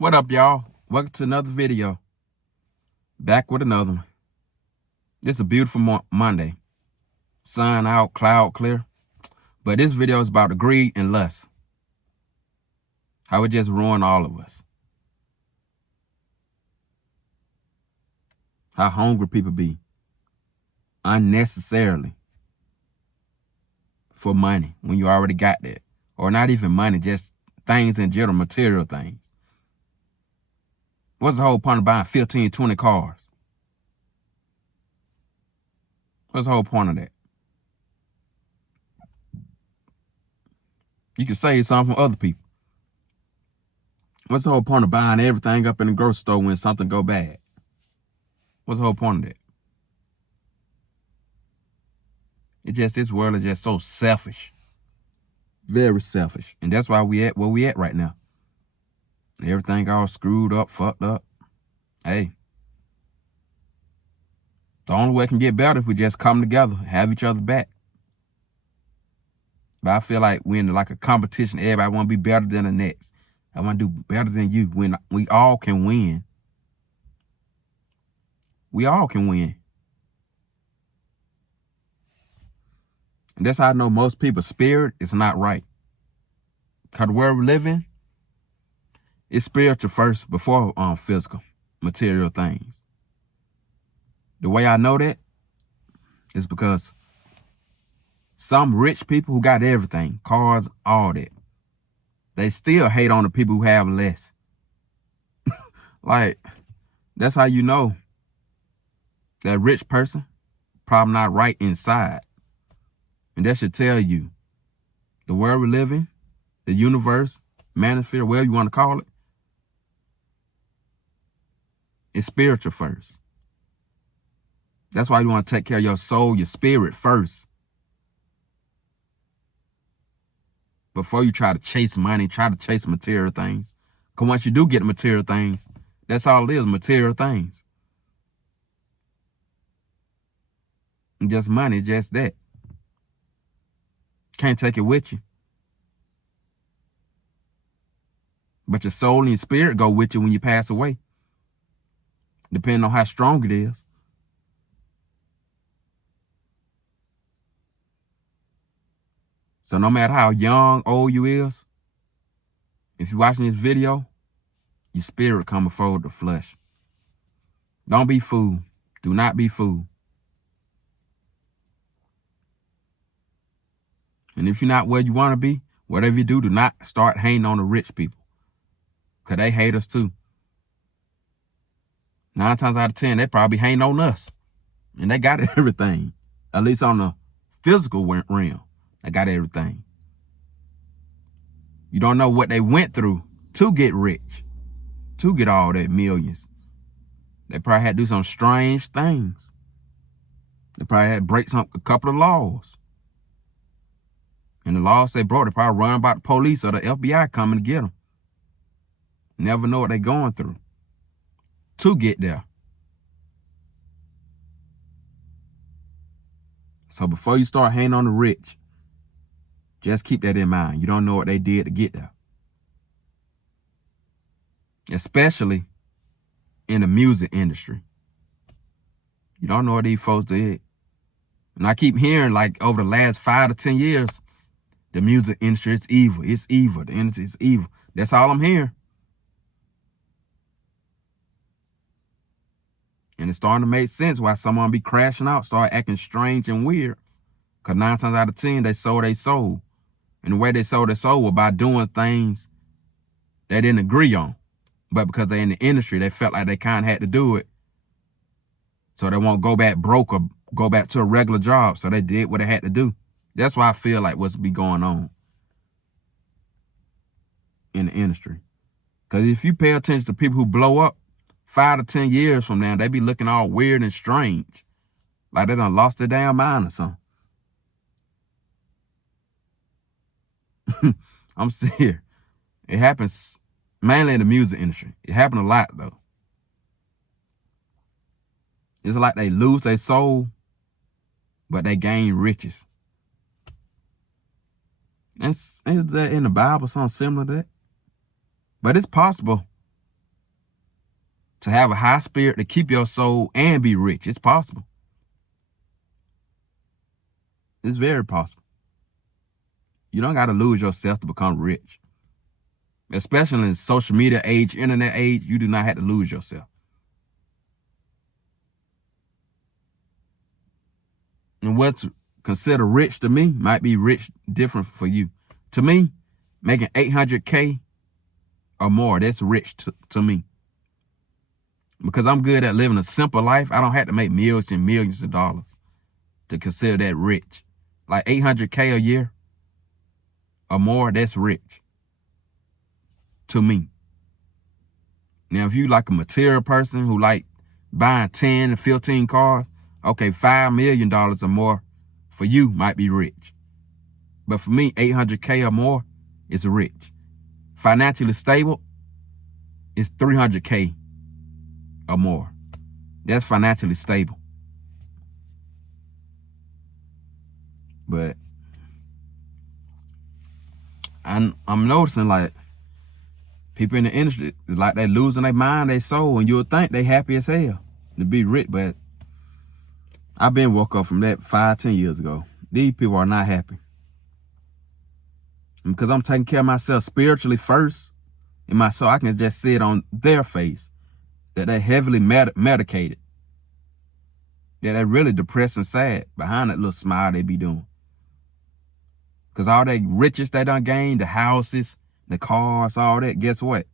What up, y'all? Welcome to another video. Back with another one. This is a beautiful Monday. Sun out, cloud clear. But this video is about the greed and lust. How it just ruined all of us. How hungry people be. Unnecessarily. For money. When you already got that. Or not even money, just things in general, material things. What's the whole point of buying 15, 20 cars? What's the whole point of that? You can save something from other people. What's the whole point of buying everything up in the grocery store when something go bad? What's the whole point of that? This world is just so selfish. Very selfish. And that's why we at where we at right now. Everything all screwed up, fucked up. Hey. The only way it can get better if we just come together, have each other back. But I feel like we're in like a competition. Everybody want to be better than the next. I want to do better than you when we all can win. We all can win. And that's how I know most people's spirit is not right. Because the world we live in, it's spiritual first before physical, material things. The way I know that is because some rich people who got everything, cars, all that, they still hate on the people who have less. Like, that's how you know that rich person probably not right inside. And that should tell you the world we live in, the universe, manosphere, whatever you want to call it, it's spiritual first. That's why you want to take care of your soul, your spirit first. Before you try to chase money, try to chase material things. Because once you do get material things, that's all it is, material things. And just money, just that. Can't take it with you. But your soul and your spirit go with you when you pass away. Depending on how strong it is. So no matter how young, old you is, if you're watching this video, your spirit come before the flesh. Don't be fooled. Do not be fooled. And if you're not where you want to be, whatever you do not start hating on the rich people. Because they hate us too. 9 times out of 10, they probably hating on us. And they got everything. At least on the physical realm. They got everything. You don't know what they went through to get rich. To get all that millions. They probably had to do some strange things. They probably had to break a couple of laws. And the laws they broke, they probably run by the police or the FBI coming to get them. Never know what they're going through to get there. So before you start hating on the rich, just keep that in mind. You don't know what they did to get there. Especially in the music industry. You don't know what these folks did. And I keep hearing, like, over the last 5 to 10 years, the music industry, it's evil. It's evil. The industry is evil. That's all I'm hearing. And it's starting to make sense why someone be crashing out, start acting strange and weird. Because 9 times out of 10, they sold their soul. And the way they sold their soul was by doing things they didn't agree on. But because they're in the industry, they felt like they kind of had to do it. So they won't go back broke or go back to a regular job. So they did what they had to do. That's why I feel like what's be going on in the industry. Because if you pay attention to people who blow up 5 to 10 years from now, they be looking all weird and strange. Like they done lost their damn mind or something. I'm serious. It happens mainly in the music industry. It happened a lot, though. It's like they lose their soul, but they gain riches. Is that in the Bible, something similar to that? But it's possible to have a high spirit, to keep your soul and be rich. It's possible. It's very possible. You don't got to lose yourself to become rich. Especially in social media age, internet age, you do not have to lose yourself. And what's considered rich to me might be rich different for you. To me, making $800K or more, that's rich to me. Because I'm good at living a simple life. I don't have to make millions and millions of dollars to consider that rich. Like $800K a year or more, that's rich to me. Now, if you like a material person who like buying 10 and 15 cars, okay, $5 million or more for you might be rich. But for me, $800K or more is rich. Financially stable is $300K or more. That's financially stable. But I'm noticing like people in the industry, it's like they losing their mind, their soul, and you'll think they happy as hell to be rich. But I've been woke up from that 5-10 years ago. These people are not happy. And because I'm taking care of myself spiritually first, in my soul, I can just see it on their face that they're heavily medicated. Yeah, they're really depressed and sad behind that little smile they be doing. Because all that riches they done gained, the houses, the cars, all that, guess what?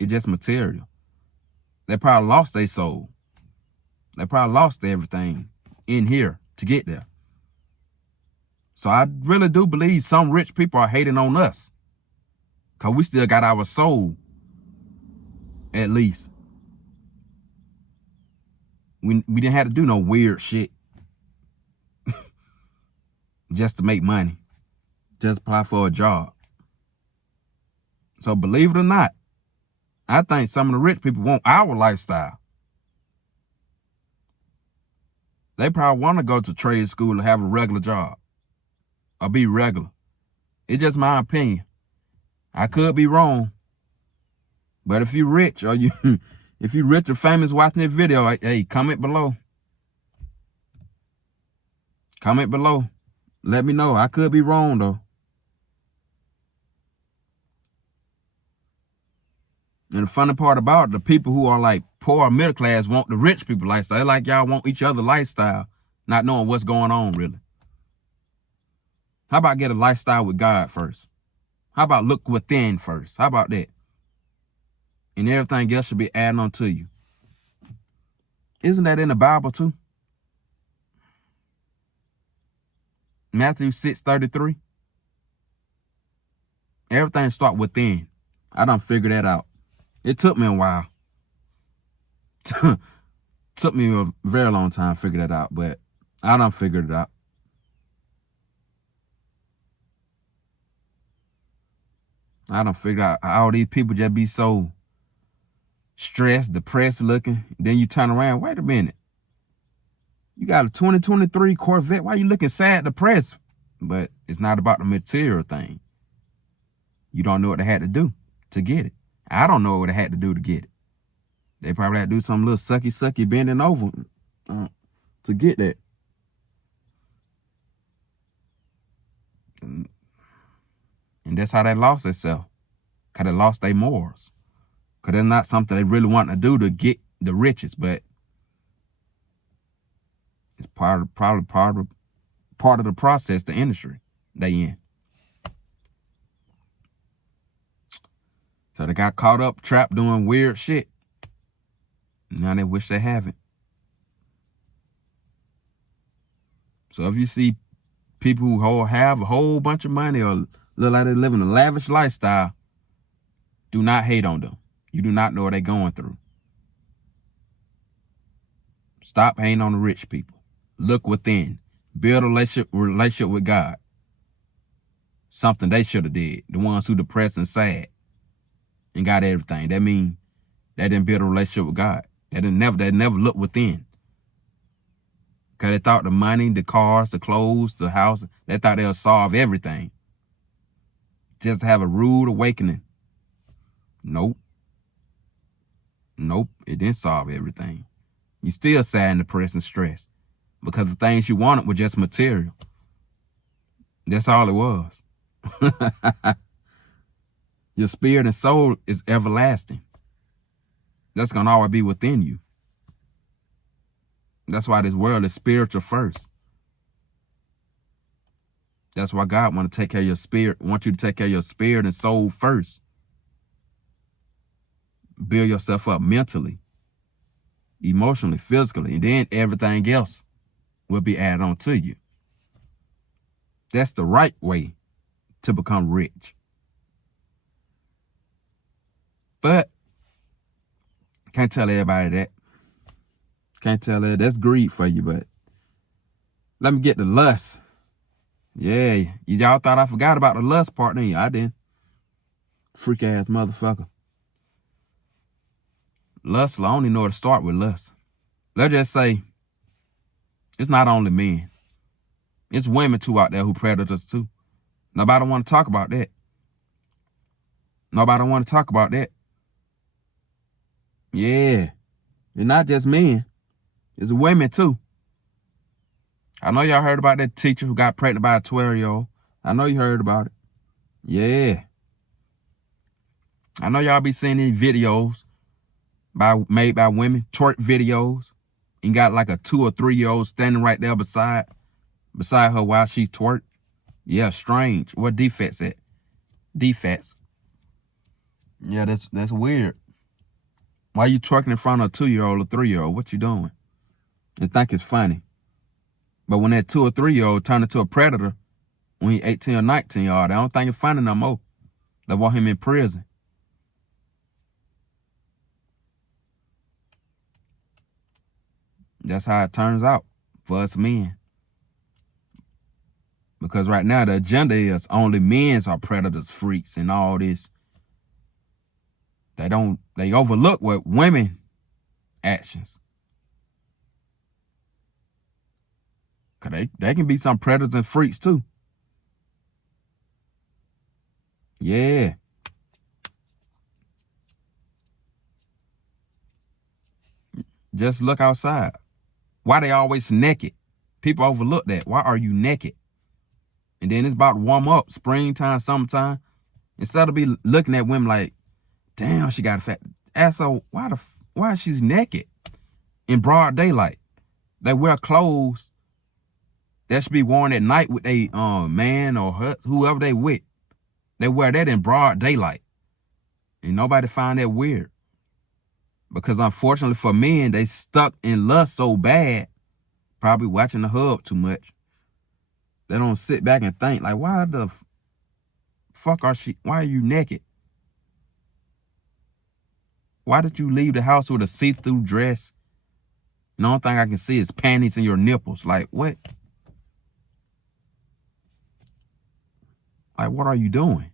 It's just material. They probably lost their soul. They probably lost everything in here to get there. So I really do believe some rich people are hating on us. Because we still got our soul, at least. We didn't have to do no weird shit just to make money. Just apply for a job. So believe it or not, I think some of the rich people want our lifestyle. They probably want to go to trade school and have a regular job or be regular. It's just my opinion. I could be wrong. But if you're rich or if you're rich or famous watching this video, hey, comment below. Comment below. Let me know. I could be wrong though. And the funny part about it, the people who are like poor or middle class want the rich people lifestyle. They like y'all want each other lifestyle, not knowing what's going on really. How about get a lifestyle with God first? How about look within first? How about that? And everything else should be adding on to you. Isn't that in the Bible too? Matthew 6:33. Everything start within. I done figured that out. It took me a while. Took me a very long time to figure that out, but I done figured it out. I done figured out all these people just be so stressed, depressed looking. Then you turn around, wait a minute. You got a 2023 Corvette. Why you looking sad, depressed? But it's not about the material thing. You don't know what they had to do to get it. I don't know what they had to do to get it. They probably had to do some little sucky bending over to get that. And that's how they lost themselves. Because they lost their morals. Because that's not something they really want to do to get the riches. But it's probably part of the process, the industry they in. So they got caught up, trapped doing weird shit. Now they wish they haven't. So if you see people who have a whole bunch of money or look like they're living a lavish lifestyle, do not hate on them. You do not know what they're going through. Stop hating on the rich people. Look within. Build a relationship with God. Something they should have did. The ones who depressed and sad and got everything. That mean they didn't build a relationship with God. They never looked within. Because they thought the money, the cars, the clothes, the house, they thought they'll solve everything. Just to have a rude awakening. Nope. Nope. Nope, it didn't solve everything. You still sad and depressed and stressed because the things you wanted were just material. That's all it was. Your spirit and soul is everlasting. That's going to always be within you. That's why this world is spiritual first. That's why God want to take care of your spirit, want you to take care of your spirit and soul first. Build yourself up mentally, emotionally, physically, and then everything else will be added on to you. That's the right way to become rich. But can't tell everybody that. Can't tell her that's greed for you, but let me get the lust. Yeah, y'all thought I forgot about the lust part, didn't you? I didn't. Freak ass motherfucker. Lust, I only know where to start with lust. Let's just say it's not only men. It's women too out there who predators too. Nobody want to talk about that. Nobody want to talk about that. Yeah. It's not just men. It's women too. I know y'all heard about that teacher who got pregnant by a 12-year-old. I know you heard about it. Yeah. I know y'all be seeing these videos made by women, twerk videos. And got like a 2 or 3-year-old standing right there beside her while she twerk. Yeah, strange. What defects at? Defects. Yeah, that's weird. Why you twerking in front of a 2-year-old or 3-year-old? What you doing? You think it's funny. But when that 2 or 3-year-old turn into a predator, when he 18 or 19, y'all, they don't think it's funny no more. They want him in prison. That's how it turns out for us men. Because right now the agenda is only men are predators, freaks, and all this. They overlook what women actions. Cause they can be some predators and freaks too. Yeah. Just look outside. Why they always naked? People overlook that. Why are you naked? And then it's about to warm up, springtime, summertime. Instead of be looking at women like, damn, she got a fat ass. So why is she naked in broad daylight? They wear clothes that should be worn at night with a man or whoever they with. They wear that in broad daylight. And nobody find that weird. Because unfortunately for men, they stuck in lust so bad, probably watching the hub too much. They don't sit back and think, like, why the fuck why are you naked? Why did you leave the house with a see-through dress? And the only thing I can see is panties and your nipples. Like, what? Like, what are you doing?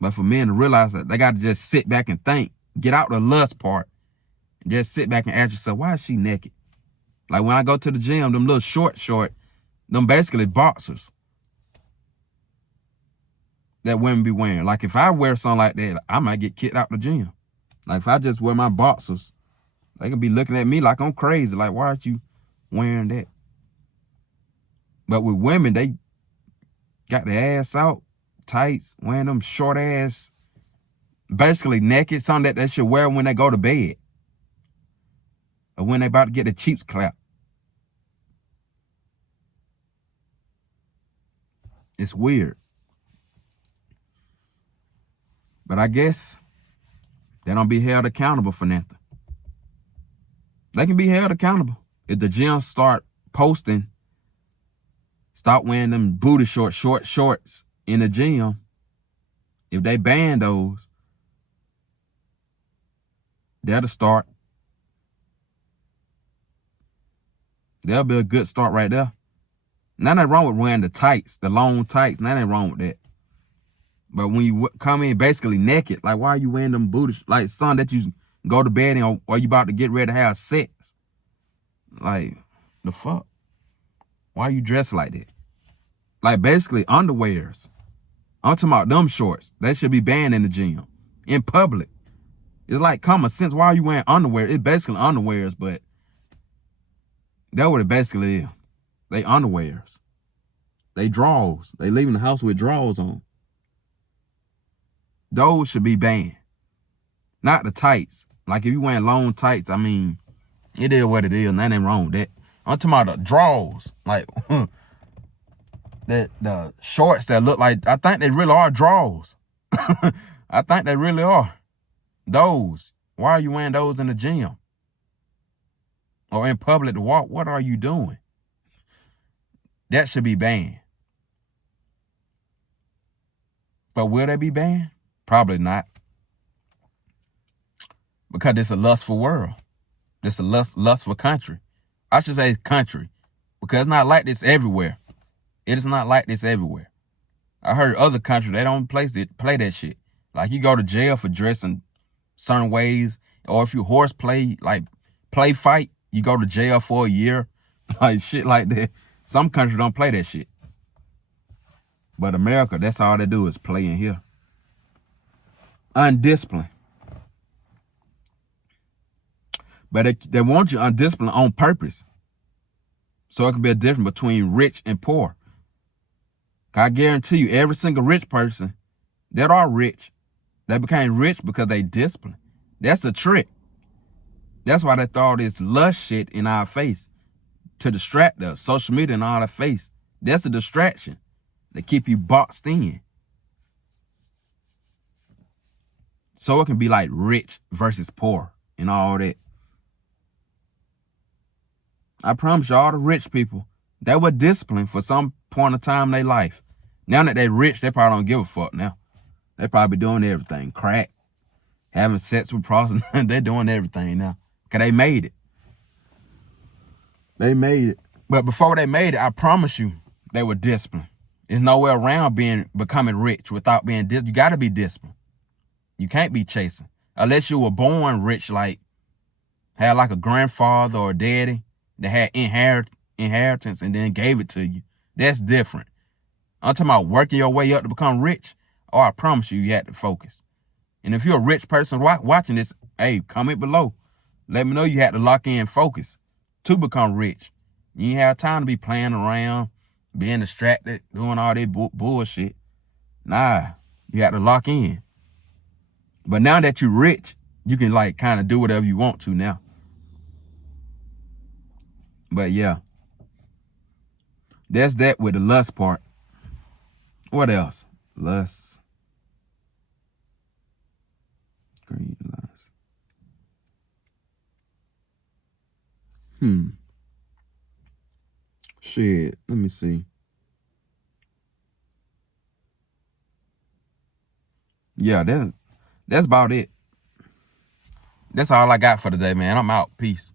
But for men to realize that they got to just sit back and think, get out the lust part, and just sit back and ask yourself, why is she naked? Like when I go to the gym, them little short, them basically boxers that women be wearing. Like if I wear something like that, I might get kicked out the gym. Like if I just wear my boxers, they could be looking at me like I'm crazy. Like, why aren't you wearing that? But with women, they got their ass out, tights, wearing them short ass, basically naked, something that they should wear when they go to bed. Or when they about to get the cheeks clapped. It's weird. But I guess they don't be held accountable for nothing. They can be held accountable. If the gyms start posting, stop wearing them booty shorts in the gym, if they ban those, that'll start. That'll be a good start right there. Nothing wrong with wearing the tights, the long tights. Nothing wrong with that. But when you come in basically naked, like why are you wearing them booty, like something that you go to bed in or you about to get ready to have sex? Like, the fuck? Why are you dressed like that? Like basically underwears. I'm talking about them shorts. They should be banned in the gym, in public. It's like common sense. Why are you wearing underwear? It's basically underwears, but that's what it basically is. They underwears. They drawers. They leaving the house with drawers on. Those should be banned. Not the tights. Like if you wearing long tights, I mean, it is what it is. Nothing ain't wrong with that. I'm talking about the drawers. Like the shorts that look like, I think they really are drawers. I think they really are. Those. Why are you wearing those in the gym? Or in public to walk? What are you doing? That should be banned. But will they be banned? Probably not. Because it's a lustful world. It's a lustful country. I should say country. Because it's not like this everywhere. It is not like this everywhere. I heard other countries, they don't play that shit. Like you go to jail for dressing certain ways. Or if you horse play, like play fight, you go to jail for a year. Like shit like that. Some countries don't play that shit. But America, that's all they do is play in here. Undisciplined. But they want you undisciplined on purpose. So it can be a difference between rich and poor. I guarantee you, every single rich person that are rich, they became rich because they disciplined. That's a trick. That's why they throw all this lust shit in our face to distract us. Social media in our face. That's a distraction to keep you boxed in. So it can be like rich versus poor and all that. I promise you, all the rich people, they were disciplined for some point of time in their life. Now that they rich, they probably don't give a fuck now. They probably doing everything. Crack, having sex with prostitutes. They're doing everything now. Because they made it. They made it. But before they made it, I promise you, they were disciplined. There's no way around becoming rich without being disciplined. You got to be disciplined. You can't be chasing. Unless you were born rich, like, had like a grandfather or a daddy that had inheritance and then gave it to you. That's different. I'm talking about working your way up to become rich. Oh, I promise you, you had to focus. And if you're a rich person watching this, hey, comment below. Let me know you had to lock in and focus to become rich. You ain't have time to be playing around, being distracted, doing all that bullshit. Nah, you had to lock in. But now that you're rich, you can like kind of do whatever you want to now. But yeah, that's that with the lust part. What else? Lust. Greed, lust. Shit, let me see. Yeah, that's about it. That's all I got for today, man. I'm out. Peace.